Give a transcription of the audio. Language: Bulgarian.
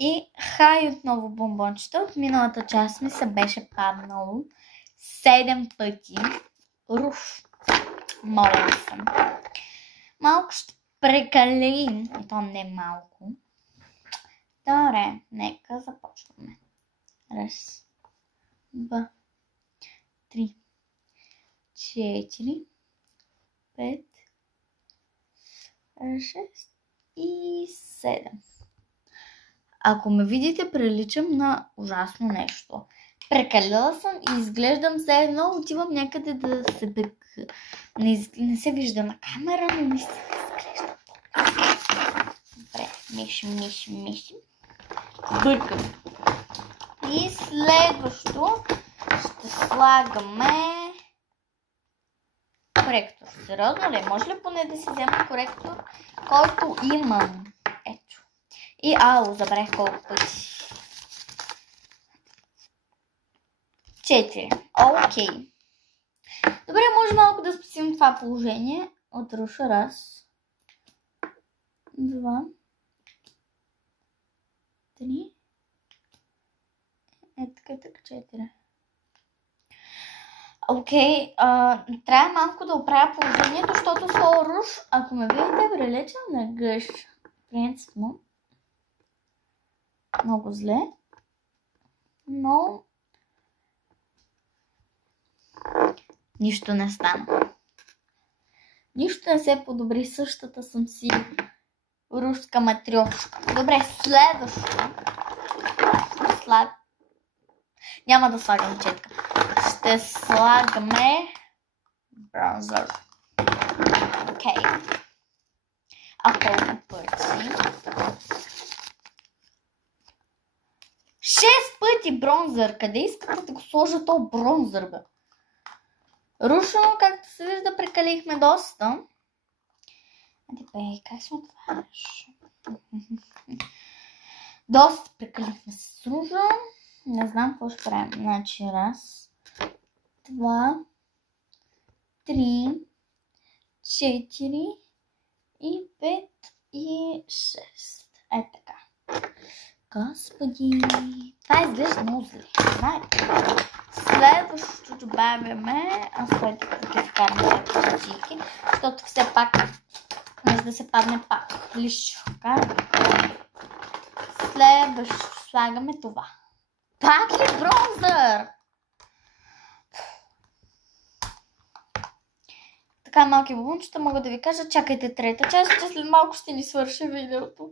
И хай отново бомбончета. От миналата част ми се беше паднало 7 пъти. Руф. Моля се. Малко ще прекалим. И то не малко. Добре, нека започваме. Раз, два, 3, 4, 5, 6 и 7. Ако ме видите, приличам на ужасно нещо. Прекалила съм и изглеждам все едно, отивам някъде да се не се вижда на камера, но не се изглежда. Добре, мишим. Бъркам. И следващо ще слагаме коректор. Сериозно ли? Може ли поне да си взема коректор, който имам? Ето. И забрах колко пъти. 4. Окей. Добре, може малко да спасим това положение. От Руша. Раз. 2. 3. Така, 4. Окей, трябва малко да оправя положението, защото с руш, ако ме видите, приличам на гъш. Принципно. Много зле. Но нищо не стана. Нищо не се подобри. Същата съм си руска матрьошка. Добре, следващо. Няма да слагам четка. Ще слагаме бронзър. Окей. А колко пъти? 6 пъти бронзър. Къде искате да го сложа то бронзър, бе? Рушено, както се вижда, прекалихме доста. Как се отваряш? Доста прекалихме с ружа. Не знам какво ще правим. Значи, раз, 2, 3, 4 и 5 и 6. Така. Господи, това изглежда много зле. Следващото добавяме, след като вкараме чичики, защото все пак може да се падне пак. Лишо. Следващото слагаме това. Пак ли бронзър? Така, малки бубончета, мога да ви кажа, чакайте трета част, че след малко ще ни свърши видеото.